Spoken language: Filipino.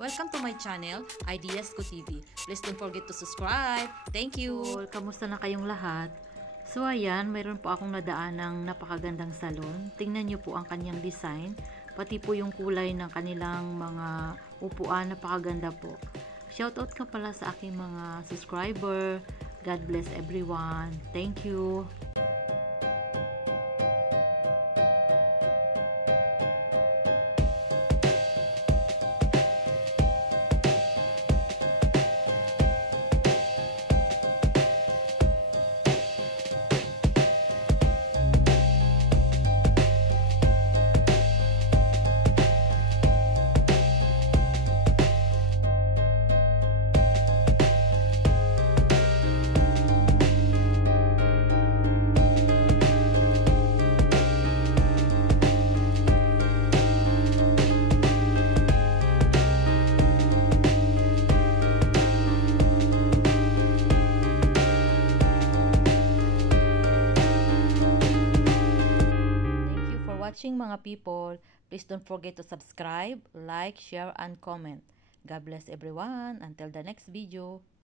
Welcome to my channel, Ideas Ko TV. Please don't forget to subscribe. Thank you! Kamusta na kayong lahat? So ayan, mayroon po akong nadaanang napakagandang salon. Tingnan nyo po ang kanyang design, pati po yung kulay ng kanilang mga upuan, napakaganda po. Shoutout ka pala sa aking mga subscriber. God bless everyone. Thank you! Watching mga people, please don't forget to subscribe, like, share, and comment. God bless everyone. Until the next video.